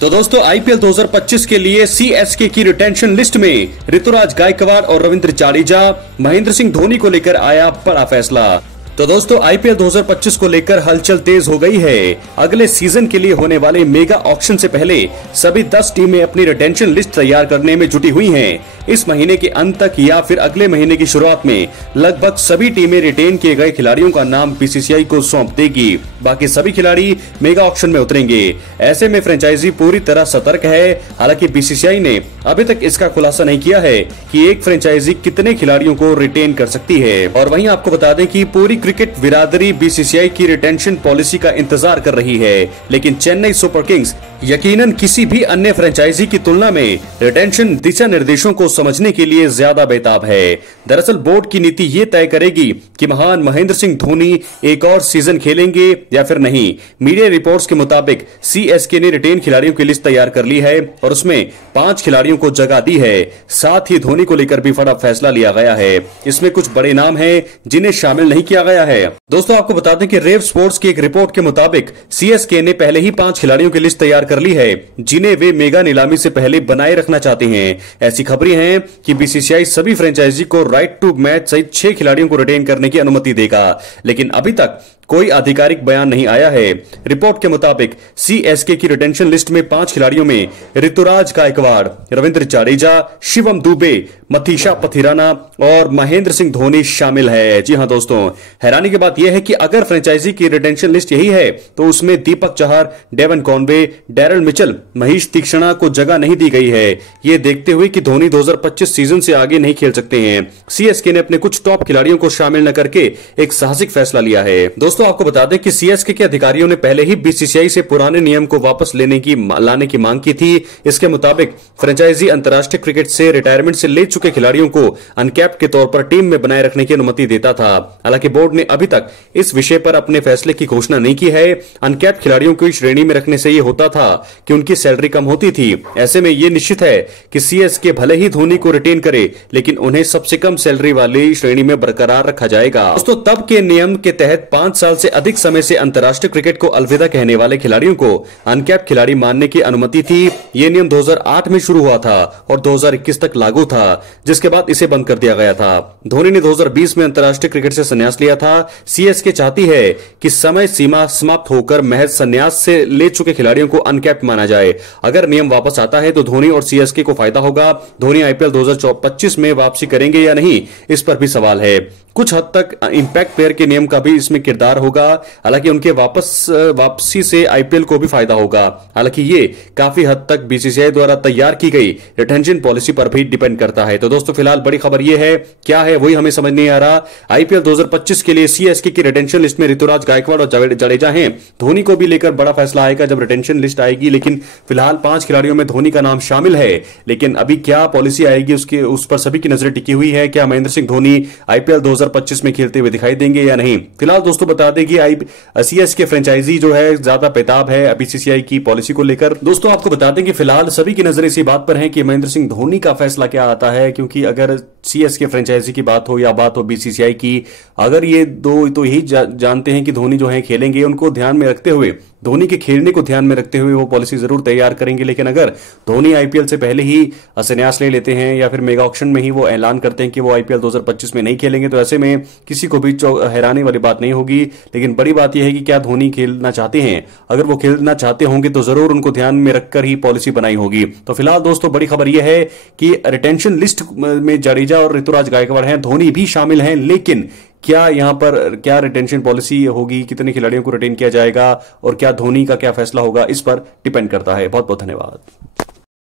तो दोस्तों आईपीएल 2025 के लिए सीएसके की रिटेंशन लिस्ट में ऋतुराज गायकवाड़ और रविंद्र जाडेजा, महेंद्र सिंह धोनी को लेकर आया बड़ा फैसला। तो दोस्तों आईपीएल 2025 को लेकर हलचल तेज हो गई है। अगले सीजन के लिए होने वाले मेगा ऑक्शन से पहले सभी 10 टीमें अपनी रिटेंशन लिस्ट तैयार करने में जुटी हुई हैं। इस महीने के अंत तक या फिर अगले महीने की शुरुआत में लगभग सभी टीमें रिटेन किए गए खिलाड़ियों का नाम बीसीसीआई को सौंप देगी। बाकी सभी खिलाड़ी मेगा ऑक्शन में उतरेंगे। ऐसे में फ्रेंचाइजी पूरी तरह सतर्क है। हालांकि बीसीसीआई ने अभी तक इसका खुलासा नहीं किया है कि एक फ्रेंचाइजी कितने खिलाड़ियों को रिटेन कर सकती है। और वहीं आपको बता दें कि पूरी क्रिकेट बिरादरी बीसीसीआई की रिटेंशन पॉलिसी का इंतजार कर रही है, लेकिन चेन्नई सुपर किंग्स यकीनन किसी भी अन्य फ्रेंचाइजी की तुलना में रिटेंशन दिशा निर्देशों को समझने के लिए ज्यादा बेताब है। दरअसल बोर्ड की नीति ये तय करेगी कि महान महेंद्र सिंह धोनी एक और सीजन खेलेंगे या फिर नहीं। मीडिया रिपोर्ट्स के मुताबिक सीएसके ने रिटेन खिलाड़ियों की लिस्ट तैयार कर ली है और उसमें 5 खिलाड़ियों को जगह दी है। साथ ही धोनी को लेकर भी बड़ा फैसला लिया गया है। इसमें कुछ बड़े नाम हैं जिन्हें शामिल नहीं किया गया है। दोस्तों आपको बता दें कि रेव स्पोर्ट्स की एक रिपोर्ट के मुताबिक सीएसके ने पहले ही 5 खिलाड़ियों की लिस्ट तैयार कर ली है जिन्हें वे मेगा नीलामी से पहले बनाए रखना चाहते हैं। ऐसी खबरें हैं कि बीसीसीआई सभी फ्रेंचाइजी को राइट टू मैच सहित 6 खिलाड़ियों को रिटेन करने की अनुमति देगा, लेकिन अभी तक कोई आधिकारिक बयान नहीं आया है। रिपोर्ट के मुताबिक सीएसके की रिटेंशन लिस्ट में 5 खिलाड़ियों में ऋतुराज गायकवाड़, रविंद्र जाडेजा, शिवम दुबे, मथीशा पथिराना और महेंद्र सिंह धोनी शामिल है। जी हां दोस्तों, हैरानी की बात यह है कि अगर फ्रेंचाइजी की रिटेंशन लिस्ट यही है तो उसमें Deepak Chahar, Devon Conway, Daryl Mitchell, Maheesh Theekshana को जगह नहीं दी गई है। यह देखते हुए कि धोनी 2025 सीजन से आगे नहीं खेल सकते हैं, सीएसके ने अपने कुछ टॉप खिलाड़ियों को शामिल न करके एक साहसिक फैसला लिया है। दोस्तों आपको बता दें कि सीएसके के अधिकारियों ने पहले ही बीसीसीआई से पुराने नियम को वापस लाने की मांग की थी। इसके मुताबिक फ्रेंचाइजी अंतर्राष्ट्रीय क्रिकेट से रिटायरमेंट से ले चुके खिलाड़ियों को अनकैप्ड के तौर पर टीम में बनाए रखने की अनुमति देता था। हालांकि बोर्ड ने अभी तक इस विषय पर अपने फैसले की घोषणा नहीं की है। अनकैप्ड खिलाड़ियों को श्रेणी में रखने से यह होता था कि उनकी सैलरी कम होती थी। ऐसे में यह निश्चित है कि सीएसके भले ही धोनी को रिटेन करे, लेकिन उन्हें सबसे कम सैलरी वाली श्रेणी में बरकरार रखा जाएगा। दोस्तों तब के नियम के तहत 5 साल से अधिक समय से अंतर्राष्ट्रीय क्रिकेट को अलविदा कहने वाले खिलाड़ियों को अनकैप्ड खिलाड़ी मानने की अनुमति थी। यह नियम 2008 में शुरू हुआ था और 2021 तक लागू था, जिसके बाद इसे बंद कर दिया गया था। धोनी ने 2020 में अंतर्राष्ट्रीय क्रिकेट से संन्यास लिया था। सीएसके चाहती है कि समय सीमा समाप्त होकर महज संन्यास से ले चुके खिलाड़ियों को अनकैप्ड माना जाए। अगर नियम वापस आता है तो धोनी और सीएसके को फायदा होगा। धोनी आईपीएल 2025 में वापसी करेंगे या नहीं, इस पर भी सवाल है। कुछ हद तक इंपैक्ट प्लेयर के नियम का भी इसमें किरदार होगा। हालांकि उनके वापसी से आईपीएल को भी फायदा होगा। हालांकि ये काफी हद तक बीसीसीआई द्वारा तैयार की गई रिटेंशन पॉलिसी पर भी डिपेंड करता है। तो दोस्तों फिलहाल बड़ी खबर ये है, क्या है वही हमें समझ नहीं आ रहा। आईपीएल 2025 के लिए सीएसके की रिटेंशन लिस्ट में ऋतुराज गायकवाड़ और जाडेजा हैं। धोनी को भी लेकर बड़ा फैसला आएगा जब रिटेंशन लिस्ट आएगी, लेकिन फिलहाल 5 खिलाड़ियों में धोनी का नाम शामिल है। लेकिन अभी क्या पॉलिसी आएगी उस पर सभी की नजरें टिकी हुई है। क्या महेंद्र सिंह धोनी आईपीएल 2025 में खेलते हुए दिखाई देंगे या नहीं। फिलहाल दोस्तों बता दें कि सीएसके फ्रेंचाइजी जो है ज्यादा बेताब है बीसीसीआई की पॉलिसी को लेकर। दोस्तों आपको बता दें कि फिलहाल सभी की नजरें इसी बात पर हैं कि महेंद्र सिंह धोनी का फैसला क्या आता है, क्योंकि अगर सीएसके फ्रेंचाइजी की बात हो या बात हो बीसीसीआई की, अगर ये दो तो यही जानते हैं कि धोनी जो है खेलेंगे, उनको ध्यान में रखते हुए, धोनी के खेलने को ध्यान में रखते हुए वो पॉलिसी जरूर तैयार करेंगे। लेकिन अगर धोनी आईपीएल से पहले ही संन्यास ले लेते हैं या फिर मेगा ऑक्शन में ही वो ऐलान करते हैं कि वो आईपीएल 2025 में नहीं खेलेंगे, तो ऐसे में किसी को भी हैरानी वाली बात नहीं होगी। लेकिन बड़ी बात यह है कि क्या धोनी खेलना चाहते हैं। अगर वो खेलना चाहते होंगे तो जरूर उनको ध्यान में रखकर ही पॉलिसी बनाई होगी। तो फिलहाल दोस्तों बड़ी खबर यह है कि रिटेंशन लिस्ट में जाडेजा और ऋतुराज गायकवाड़ हैं, धोनी भी शामिल हैं। लेकिन क्या यहां पर क्या रिटेंशन पॉलिसी होगी, कितने खिलाड़ियों को रिटेन किया जाएगा और क्या धोनी का क्या फैसला होगा, इस पर डिपेंड करता है। बहुत बहुत धन्यवाद।